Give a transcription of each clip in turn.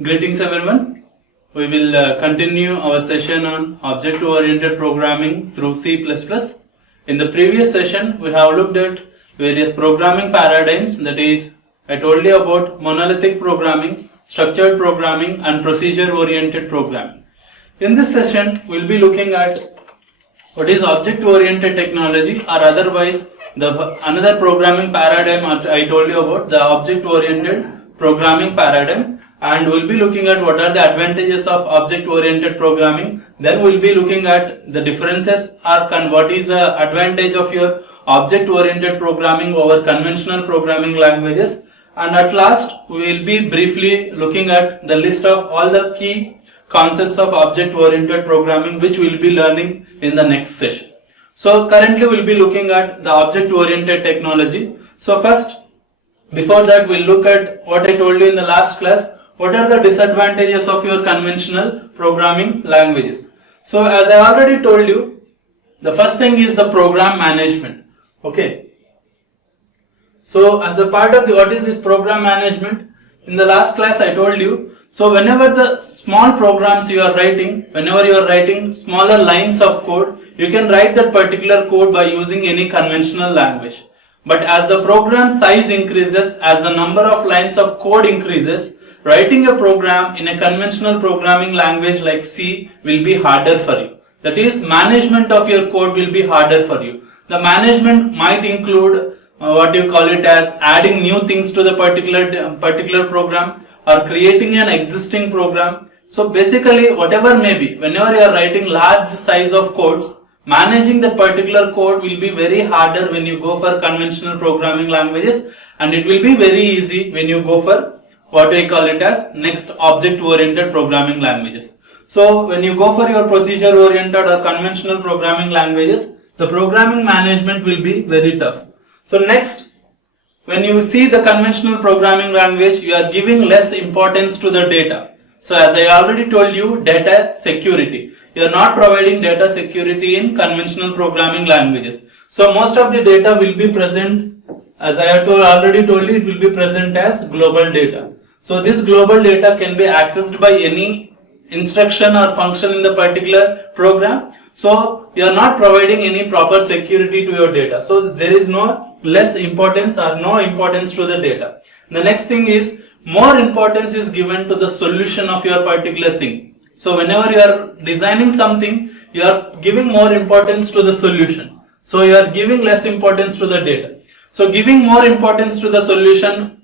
Greetings everyone. We will continue our session on object-oriented programming through C++. In the previous session, we have looked at various programming paradigms, that is, I told you about monolithic programming, structured programming and procedure-oriented programming. In this session, we will be looking at what is object-oriented technology, or otherwise another programming paradigm I told you about, the object-oriented programming paradigm. And we'll be looking at what are the advantages of object-oriented programming. Then we'll be looking at the differences or what is the advantage of your object-oriented programming over conventional programming languages. And at last, we will be briefly looking at the list of all the key concepts of object-oriented programming which we'll be learning in the next session. So currently we'll be looking at the object-oriented technology. So first, before that, we'll look at what I told you in the last class. What are the disadvantages of your conventional programming languages? So as I already told you, the first thing is the program management. Okay. So as a part of what is this program management? In the last class I told you, so whenever the small programs you are writing, whenever you are writing smaller lines of code, you can write that particular code by using any conventional language. But as the program size increases, as the number of lines of code increases, writing a program in a conventional programming language like C will be harder for you. That is, management of your code will be harder for you. The management might include what you call it as adding new things to the particular program or creating an existing program. So basically, whatever may be, whenever you are writing large size of codes, managing that particular code will be very harder when you go for conventional programming languages, and it will be very easy when you go for what we call it as next object-oriented programming languages. So when you go for your procedure-oriented or conventional programming languages, the programming management will be very tough. So next, when you see the conventional programming language, you are giving less importance to the data. So as I already told you, data security. You are not providing data security in conventional programming languages. So most of the data will be present, as I have already told you, it will be present as global data. So this global data can be accessed by any instruction or function in the particular program. So you are not providing any proper security to your data. So there is no less importance or no importance to the data. The next thing is more importance is given to the solution of your particular thing. So whenever you are designing something, you are giving more importance to the solution. So you are giving less importance to the data. So giving more importance to the solution,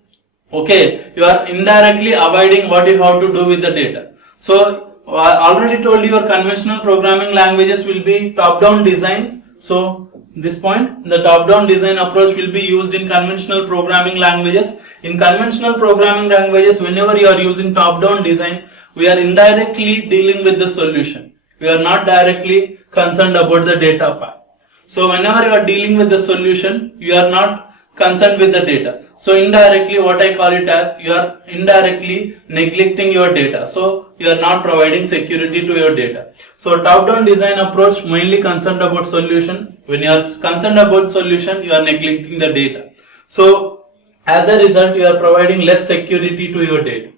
okay, you are indirectly avoiding what you have to do with the data. So I already told you your conventional programming languages will be top-down design. So this point, the top-down design approach will be used in conventional programming languages. In conventional programming languages, whenever you are using top-down design, we are indirectly dealing with the solution. We are not directly concerned about the data part. So whenever you are dealing with the solution, you are not concerned with the data. So indirectly, what I call it as, you are indirectly neglecting your data. So you are not providing security to your data. So top-down design approach mainly concerned about solution. When you are concerned about solution, you are neglecting the data. So as a result, you are providing less security to your data.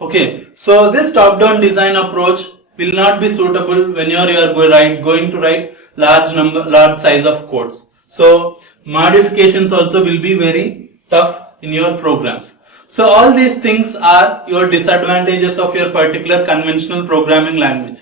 Okay. So this top-down design approach will not be suitable when you are going to write large size of codes. So modifications also will be very tough in your programs. So all these things are your disadvantages of your particular conventional programming language.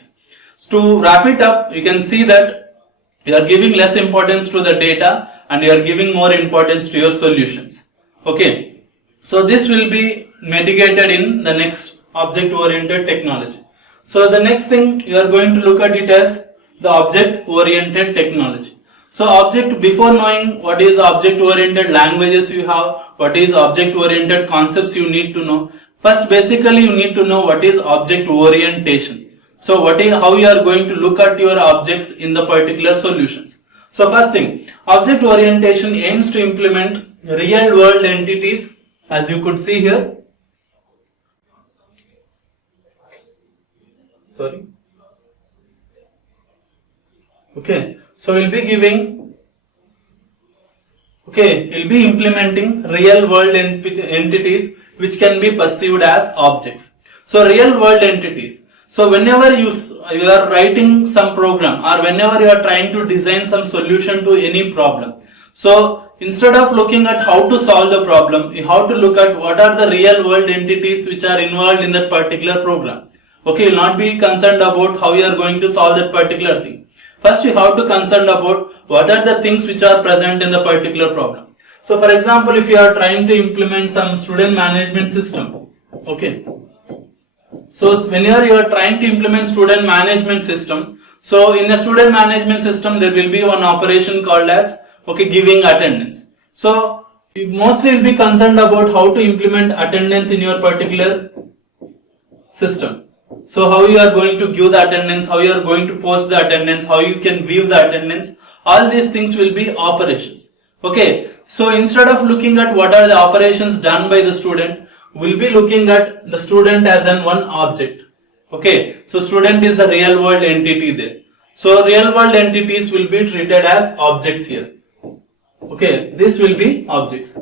So to wrap it up, you can see that you are giving less importance to the data and you are giving more importance to your solutions. Okay. So this will be mitigated in the next object-oriented technology. So the next thing you are going to look at it as the object-oriented technology. So before knowing what is object-oriented languages you have, what is object-oriented concepts you need to know. First, basically you need to know what is object orientation. So how you are going to look at your objects in the particular solutions. So first thing, object orientation aims to implement real world entities, as you could see here. Sorry. Okay. So we'll be implementing real world entities which can be perceived as objects. So real world entities. So whenever you are writing some program, or whenever you are trying to design some solution to any problem, so instead of looking at how to solve the problem, you have to look at what are the real world entities which are involved in that particular program. Okay, you will not be concerned about how you are going to solve that particular thing. First you have to concern about what are the things which are present in the particular problem. So for example, if you are trying to implement some student management system, okay. So whenever you are trying to implement student management system, so in a student management system there will be one operation called as, okay, giving attendance. So you mostly will be concerned about how to implement attendance in your particular system. So how you are going to give the attendance, how you are going to post the attendance, how you can view the attendance, all these things will be operations. Okay, so instead of looking at what are the operations done by the student, we'll be looking at the student as an one object. Okay, so student is the real world entity there. So real world entities will be treated as objects here. Okay, this will be objects.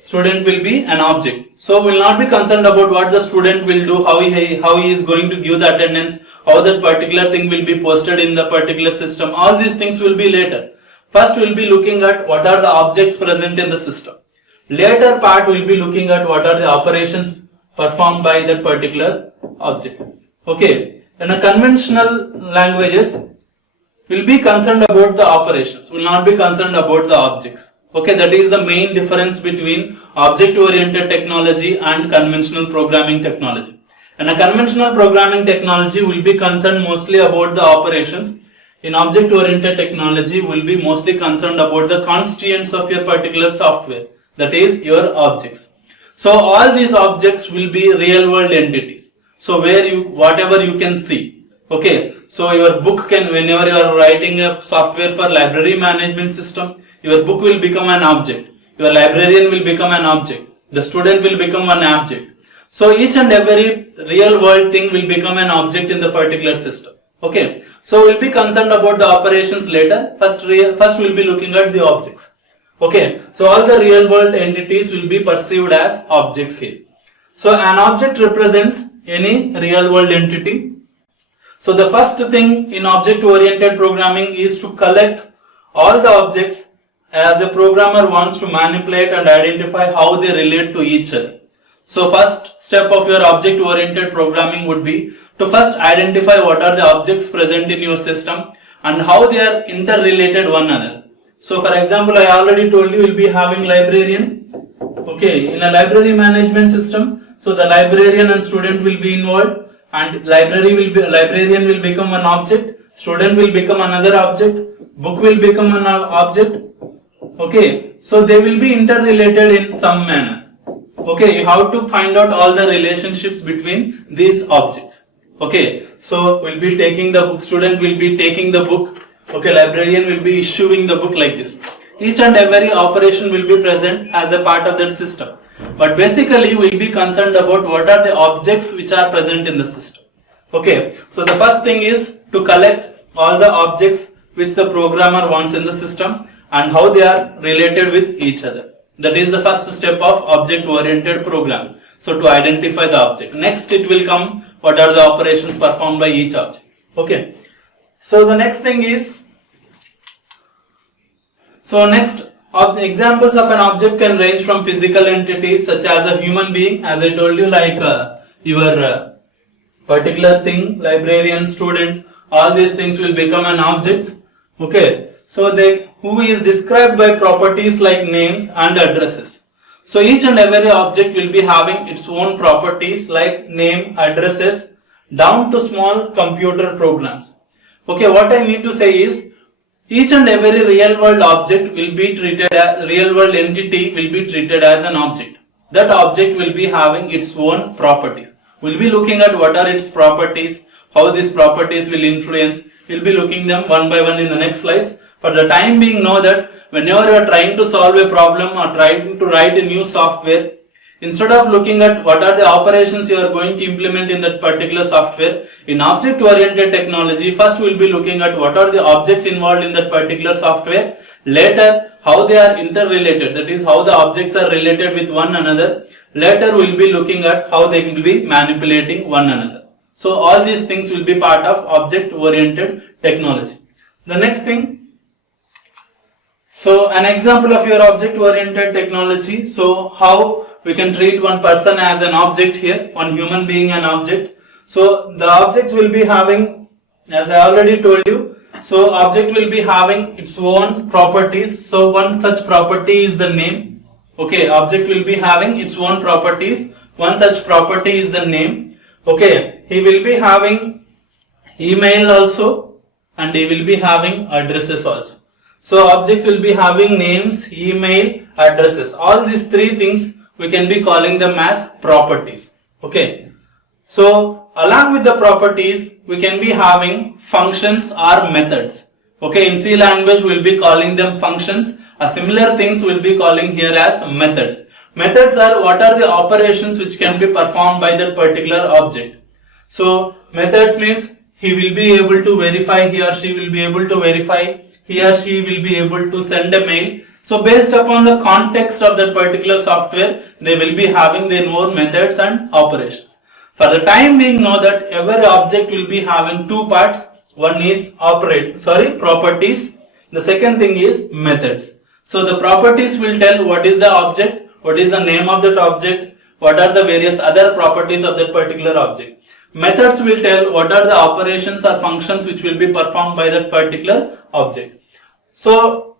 Student will be an object. So we'll not be concerned about what the student will do, how he is going to give the attendance, how that particular thing will be posted in the particular system. All these things will be later. First we'll be looking at what are the objects present in the system. Later part we'll be looking at what are the operations performed by that particular object. Okay, in a conventional languages, we'll be concerned about the operations, will not be concerned about the objects. Okay, that is the main difference between object-oriented technology and conventional programming technology. And a conventional programming technology will be concerned mostly about the operations. In object-oriented technology, will be mostly concerned about the constituents of your particular software, that is your objects. So all these objects will be real-world entities. So where you, whatever you can see. Okay, so your book can, whenever you are writing a software for library management system, your book will become an object. Your librarian will become an object. The student will become an object. So each and every real world thing will become an object in the particular system. Okay, so we'll be concerned about the operations later. First we'll be looking at the objects. Okay, so all the real world entities will be perceived as objects here. So an object represents any real world entity. So the first thing in object oriented programming is to collect all the objects as a programmer wants to manipulate and identify how they relate to each other. So first step of your object oriented programming would be to first identify what are the objects present in your system and how they are interrelated one another. So for example, I already told you we'll be having librarian. Okay, in a library management system, so the librarian and student will be involved, and librarian will become an object, student will become another object, book will become an object. Okay, so they will be interrelated in some manner. Okay, you have to find out all the relationships between these objects. Okay, so we'll be taking the book, student will be taking the book. Okay, librarian will be issuing the book like this. Each and every operation will be present as a part of that system. But basically we'll be concerned about what are the objects which are present in the system. Okay, so the first thing is to collect all the objects which the programmer wants in the system and how they are related with each other. That is the first step of object-oriented programming. So to identify the object. Next it will come what are the operations performed by each object. Okay. So the next thing is, examples of an object can range from physical entities such as a human being, as I told you, like your particular thing, librarian, student, all these things will become an object. Okay. So who is described by properties like names and addresses. So each and every object will be having its own properties like name, addresses, down to small computer programs. Okay, what I need to say is each and every real world object will be treated as, real world entity will be treated as an object. That object will be having its own properties. We'll be looking at what are its properties, how these properties will influence. We'll be looking them one by one in the next slides. For the time being, know that whenever you are trying to solve a problem or trying to write a new software, instead of looking at what are the operations you are going to implement in that particular software, in object-oriented technology, first we will be looking at what are the objects involved in that particular software, later how they are interrelated, that is how the objects are related with one another, Later we'll be looking at how they will be manipulating one another. So all these things will be part of object oriented technology. The next thing, so an example of your object oriented technology, so how we can treat one person as an object here, one human being an object. So the object will be having, as I already told you, so object will be having its own properties. So one such property is the name. Okay, object will be having its own properties. One such property is the name. Okay, he will be having email also, and he will be having addresses also. So objects will be having names, email, addresses. All these three things we can be calling them as properties. Okay. So along with the properties, we can be having functions or methods. Okay, in C language we will be calling them functions. Similar things we will be calling here as methods. Methods are what are the operations which can be performed by that particular object. So methods means he will be able to verify, he or she will be able to verify, he or she will be able to send a mail. So based upon the context of that particular software, they will be having their own methods and operations. For the time being, know that every object will be having two parts. One is properties. The second thing is methods. So the properties will tell what is the object, what is the name of that object, what are the various other properties of that particular object. Methods will tell what are the operations or functions which will be performed by that particular object. So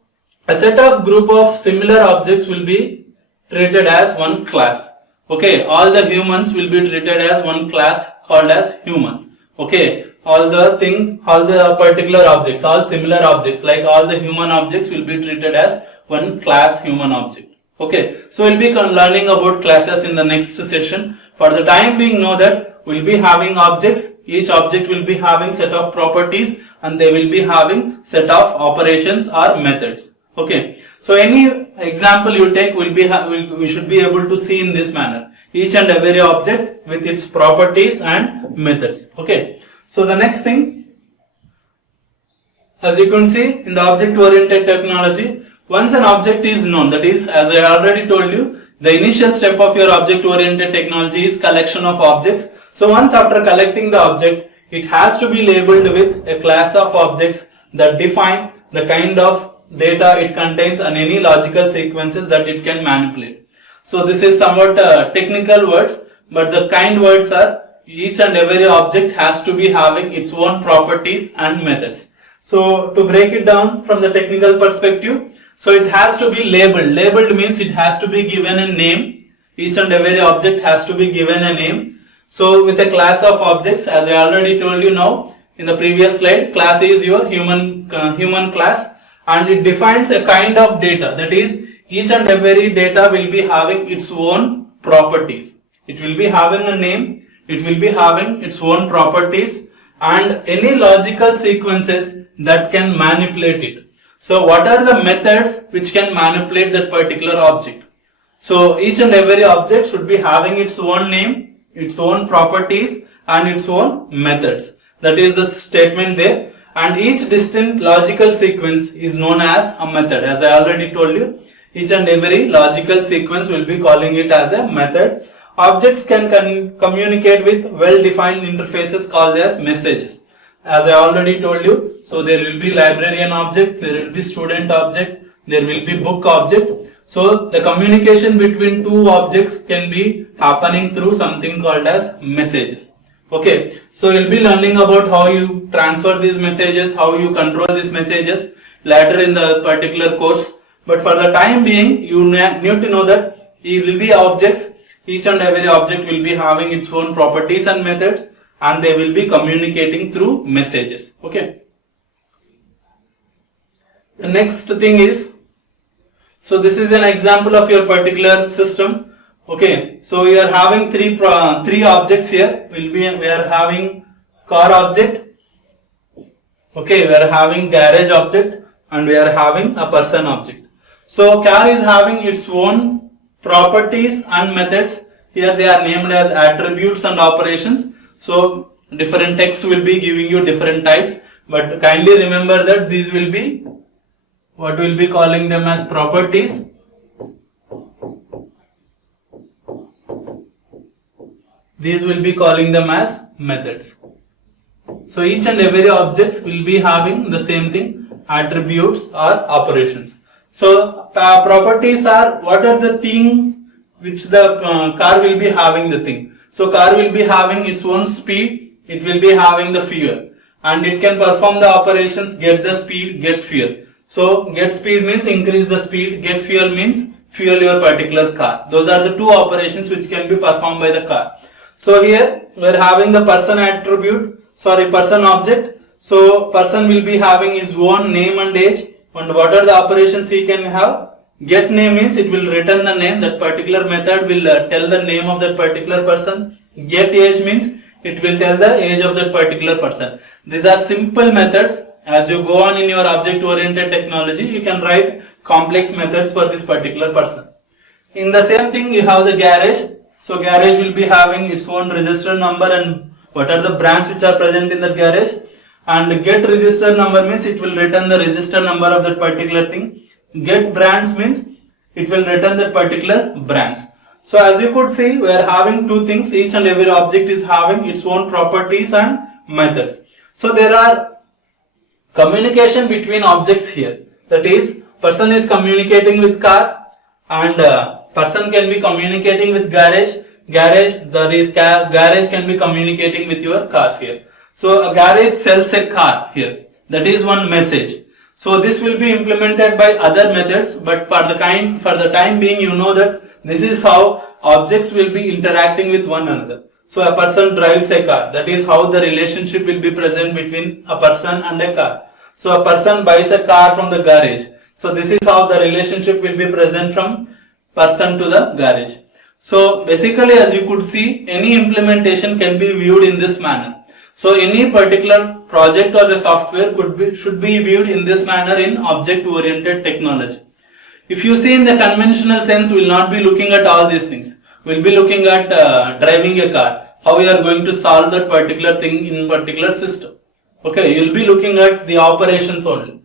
a set of group of similar objects will be treated as one class. Okay, all the humans will be treated as one class called as human. Okay, all the particular objects, all similar objects like all the human objects will be treated as one class human object. Okay, so we'll be learning about classes in the next session. For the time being, know that we'll be having objects. Each object will be having set of properties and they will be having set of operations or methods. Okay, so any example you take we should be able to see in this manner. Each and every object with its properties and methods. Okay, so the next thing, as you can see in the object oriented technology, once an object is known, that is, as I already told you, the initial step of your object oriented technology is collection of objects. So once after collecting the object, it has to be labeled with a class of objects that define the kind of data it contains and any logical sequences that it can manipulate. So this is somewhat technical words, but the kind words are each and every object has to be having its own properties and methods. So to break it down from the technical perspective, so it has to be labeled. Labeled means it has to be given a name. Each and every object has to be given a name. So with a class of objects, as I already told you now in the previous slide, class is your human class, and it defines a kind of data. That is, each and every data will be having its own properties. It will be having a name, it will be having its own properties and any logical sequences that can manipulate it. So what are the methods which can manipulate that particular object? So each and every object should be having its own name, its own properties and its own methods. That is the statement there. And each distinct logical sequence is known as a method. As I already told you, each and every logical sequence will be calling it as a method. Objects can communicate with well-defined interfaces called as messages. As I already told you, so there will be librarian object, there will be student object, there will be book object. So the communication between two objects can be happening through something called as messages. Okay, so you'll be learning about how you transfer these messages, how you control these messages later in the particular course. But for the time being, you need to know that it will be objects. Each and every object will be having its own properties and methods, and they will be communicating through messages. Okay. The next thing is, so this is an example of your particular system. Okay, so we are having three objects here. We are having car object. Okay, we are having garage object, and we are having a person object. So car is having its own properties and methods. Here they are named as attributes and operations. So different texts will be giving you different types, but kindly remember that these will be what we'll be calling them as properties. These will be calling them as methods. So each and every objects will be having the same thing, attributes or operations. So properties are what are the thing which the car will be having the thing. So car will be having its own speed, it will be having the fuel, and it can perform the operations get the speed, get fuel. So get speed means increase the speed, get fuel means fuel your particular car. Those are the two operations which can be performed by the car. So here we are having the person object. So person will be having his own name and age, and what are the operations he can have. Get name means it will return the name, that particular method will tell the name of that particular person. Get age means it will tell the age of that particular person. These are simple methods. As you go on in your object oriented technology, you can write complex methods for this particular person. In the same thing you have the garage. So garage will be having its own register number and what are the brands which are present in the garage. And get register number means it will return the register number of that particular thing. Get brands means it will return that particular brands. So as you could see, we are having two things. Each and every object is having its own properties and methods. So there are communication between objects here. That is, person is communicating with car, and person can be communicating with garage. Garage can be communicating with your cars here. So a garage sells a car here. That is one message. So this will be implemented by other methods, but for the time being, you know that this is how objects will be interacting with one another. So a person drives a car. That is how the relationship will be present between a person and a car. So a person buys a car from the garage. So this is how the relationship will be present from person to the garage. So basically, as you could see, any implementation can be viewed in this manner. So any particular project or a software should be viewed in this manner in object-oriented technology. If you see in the conventional sense, we will not be looking at all these things. We will be looking at driving a car, how we are going to solve that particular thing in particular system. Okay, you will be looking at the operations only.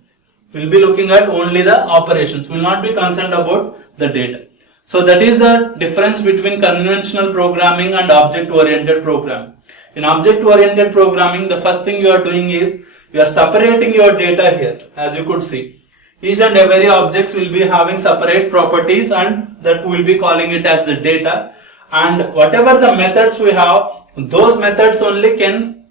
We will be looking at only the operations. We will not be concerned about the data. So that is the difference between conventional programming and object-oriented programming. In object-oriented programming, the first thing you are doing is you are separating your data here, as you could see. Each and every objects will be having separate properties, and that we will be calling it as the data. And whatever the methods we have, those methods only can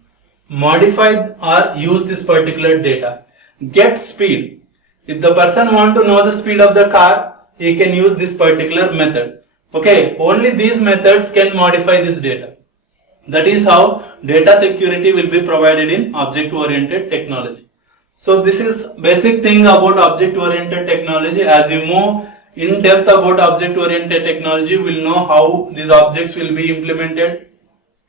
modify or use this particular data. Get speed. If the person want to know the speed of the car, he can use this particular method. Okay, only these methods can modify this data. That is how data security will be provided in object-oriented technology. So this is basic thing about object-oriented technology. As you move in depth about object-oriented technology, we will know how these objects will be implemented,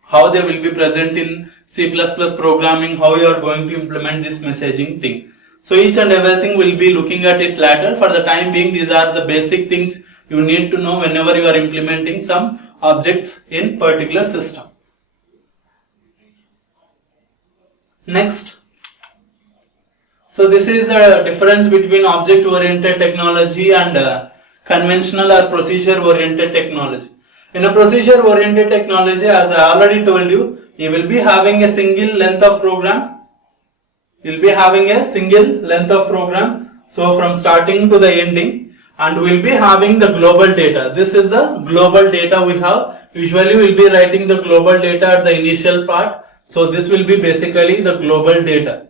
how they will be present in C++ programming, how you are going to implement this messaging thing. So each and everything will be looking at it later. For the time being, these are the basic things you need to know whenever you are implementing some objects in particular system. Next. So this is the difference between object-oriented technology and conventional or procedure-oriented technology. In a procedure-oriented technology, as I already told you, you will be having a single length of program. You will be having a single length of program. So from starting to the ending, and we will be having the global data. This is the global data we have. Usually we will be writing the global data at the initial part. So this will be basically the global data.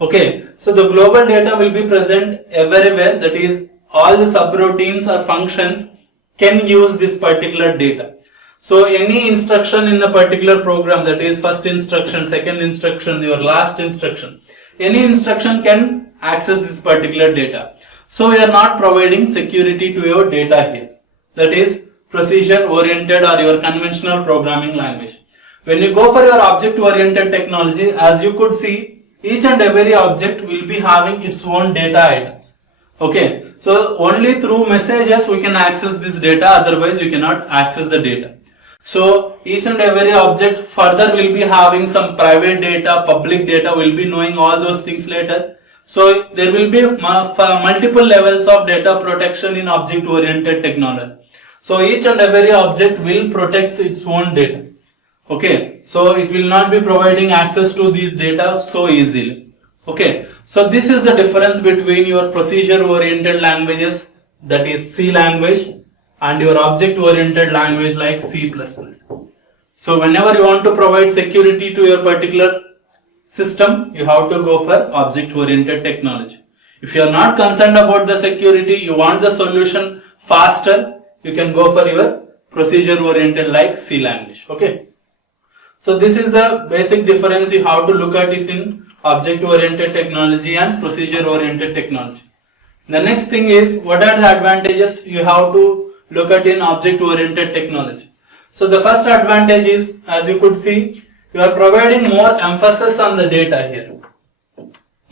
Okay, so the global data will be present everywhere. That is, all the subroutines or functions can use this particular data. So any instruction in the particular program, that is first instruction, second instruction, your last instruction, any instruction can access this particular data. So we are not providing security to your data here. That is procedure oriented or your conventional programming language. When you go for your object oriented technology, as you could see, each and every object will be having its own data items. Okay, so only through messages we can access this data, otherwise you cannot access the data. So each and every object further will be having some private data, public data, will be knowing all those things later. So there will be multiple levels of data protection in object oriented technology. So each and every object will protect its own data. Okay, so it will not be providing access to these data so easily. Okay, so this is the difference between your procedure oriented languages, that is C language, and your object oriented language like C++. So whenever you want to provide security to your particular system, you have to go for object oriented technology. If you are not concerned about the security, you want the solution faster, you can go for your procedure oriented like C language. Okay. So this is the basic difference. You have to look at it in object oriented technology and procedure oriented technology. The next thing is, what are the advantages you have to look at in object oriented technology. So the first advantage is, as you could see, you are providing more emphasis on the data here.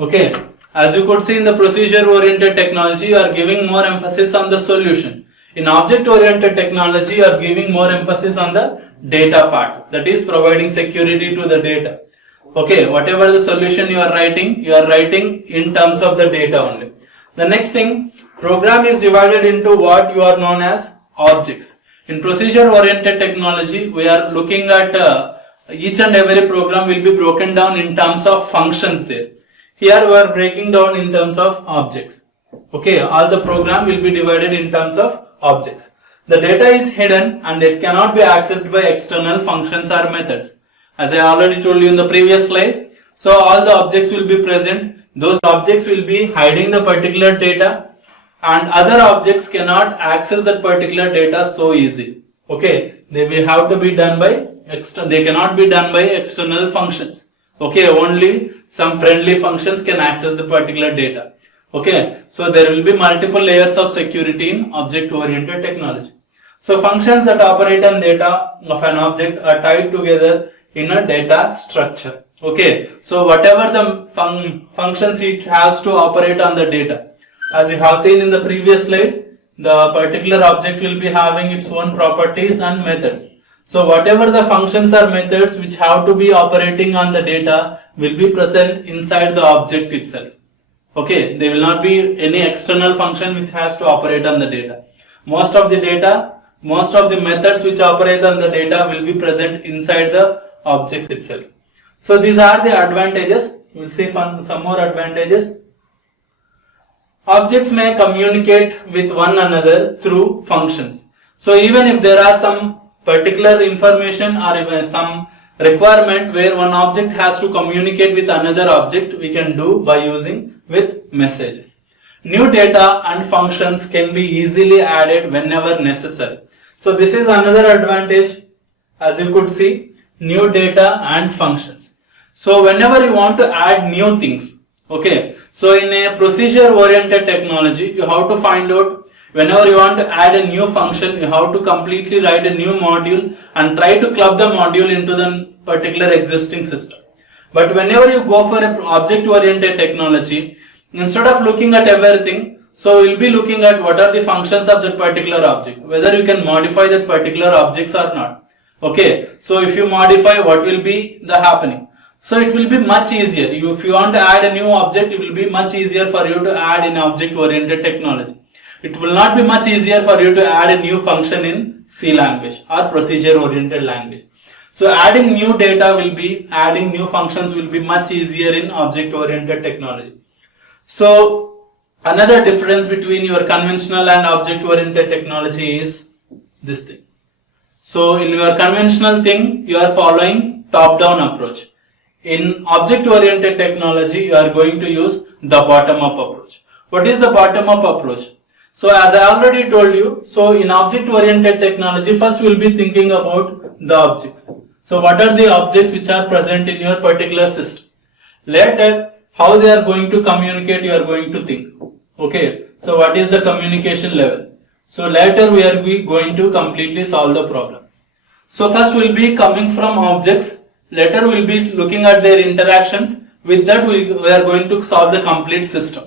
Okay, as you could see in the procedure oriented technology, you are giving more emphasis on the solution. In object oriented technology, you are giving more emphasis on the data part, that is providing security to the data. Okay, whatever the solution you are writing in terms of the data only. The next thing, program is divided into what you are known as objects. In procedure oriented technology, we are looking at each and every program will be broken down in terms of functions there. Here we are breaking down in terms of objects. Okay, all the program will be divided in terms of objects. The data is hidden and it cannot be accessed by external functions or methods. As I already told you in the previous slide, so all the objects will be present. Those objects will be hiding the particular data, and other objects cannot access that particular data so easy. Okay, they will have to be done by they cannot be done by external functions. Okay, only some friendly functions can access the particular data. Okay, so there will be multiple layers of security in object oriented technology. So functions that operate on data of an object are tied together in a data structure. Okay, so whatever the functions it has to operate on the data, as you have seen in the previous slide, the particular object will be having its own properties and methods. So whatever the functions or methods which have to be operating on the data will be present inside the object itself. Okay, there will not be any external function which has to operate on the data. Most of the methods which operate on the data will be present inside the objects itself. So these are the advantages. We will see some more advantages. Objects may communicate with one another through functions. So even if there are some particular information or even some requirement where one object has to communicate with another object, we can do by using with messages. New data and functions can be easily added whenever necessary. So this is another advantage, as you could see, new data and functions. So whenever you want to add new things, okay, so in a procedure oriented technology, you have to find out whenever you want to add a new function, you have to completely write a new module and try to club the module into the particular existing system. But whenever you go for an object oriented technology, instead of looking at everything, so we'll be looking at what are the functions of that particular object, whether you can modify that particular objects or not. Okay, so if you modify, what will be the happening? So it will be much easier. If you want to add a new object, it will be much easier for you to add in object oriented technology. It will not be much easier for you to add a new function in C language or procedure oriented language. So adding new data will be, adding new functions will be much easier in object oriented technology. So another difference between your conventional and object oriented technology is this thing. So in your conventional thing, you are following top down approach. In object oriented technology, you are going to use the bottom up approach. What is the bottom up approach? So as I already told you, so in object oriented technology, first we will be thinking about the objects. So what are the objects which are present in your particular system? Later, how they are going to communicate, you are going to think. Okay, so what is the communication level? So later we are going to completely solve the problem. So first we will be coming from objects. Later we will be looking at their interactions. With that we are going to solve the complete system.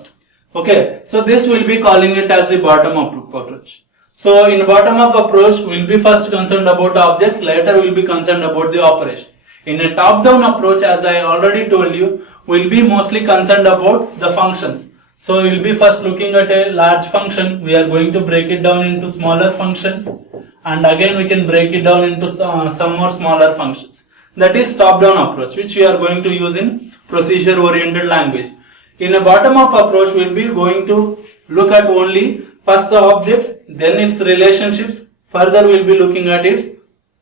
Okay, so this will be calling it as the bottom up approach. So in bottom up approach, we will be first concerned about objects, later we will be concerned about the operation. In a top down approach, as I already told you, we will be mostly concerned about the functions. So we will be first looking at a large function, we are going to break it down into smaller functions, and again we can break it down into some more smaller functions. That is top-down approach, which we are going to use in procedure-oriented language. In a bottom-up approach, we'll be going to look at only first the objects, then its relationships, further we'll be looking at its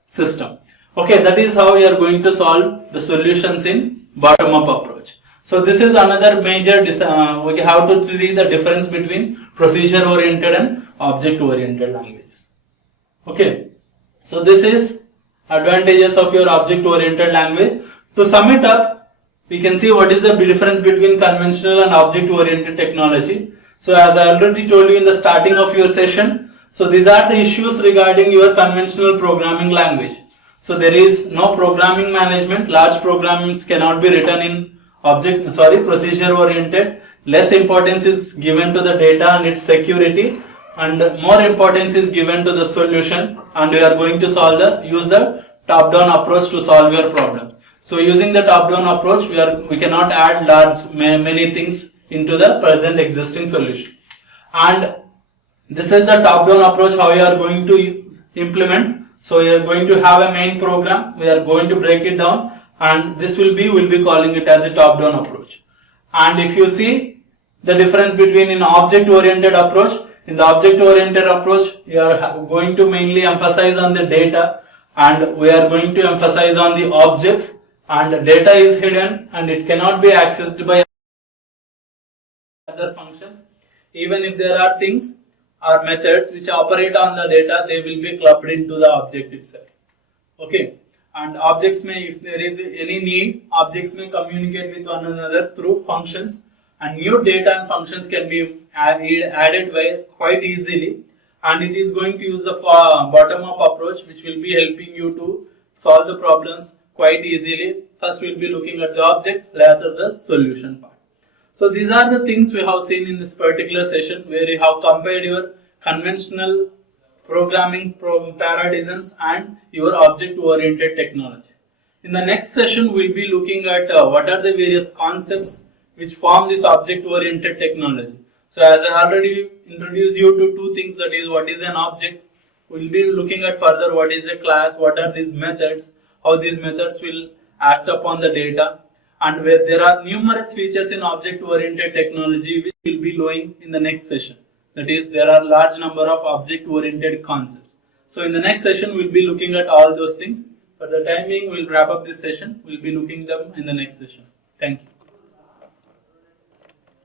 system. Okay, that is how we are going to solve the solutions in bottom-up approach. So this is another major, we have to see the difference between procedure-oriented and object-oriented languages. Okay, so this is advantages of your object-oriented language. To sum it up, we can see what is the difference between conventional and object-oriented technology. So as I already told you in the starting of your session, so these are the issues regarding your conventional programming language. So there is no programming management, large programs cannot be written in procedure-oriented. Less importance is given to the data and its security, and more importance is given to the solution, and we are going to use the top-down approach to solve your problems. So using the top-down approach, we cannot add many things into the present existing solution. And this is the top-down approach how we are going to implement. So we are going to have a main program, we are going to break it down, and this we'll be calling it as a top-down approach. And if you see the difference between an object-oriented approach, in the object-oriented approach, we are going to mainly emphasize on the data, and we are going to emphasize on the objects, and data is hidden and it cannot be accessed by other functions. Even if there are things or methods which operate on the data, they will be clubbed into the object itself. Okay, and objects may, if there is any need, objects may communicate with one another through functions, and new data and functions can be added quite easily, and it is going to use the bottom-up approach, which will be helping you to solve the problems quite easily. First we will be looking at the objects, later the solution part. So these are the things we have seen in this particular session, where you have compared your conventional programming paradigms and your object-oriented technology. In the next session, we will be looking at what are the various concepts which form this object-oriented technology. So as I already introduced you to two things, that is what is an object. We will be looking at further what is a class, what are these methods, how these methods will act upon the data, and where there are numerous features in object-oriented technology which we will be knowing in the next session. That is, there are large number of object-oriented concepts. So in the next session, we will be looking at all those things. For the time being, we will wrap up this session. We will be looking them in the next session. Thank you.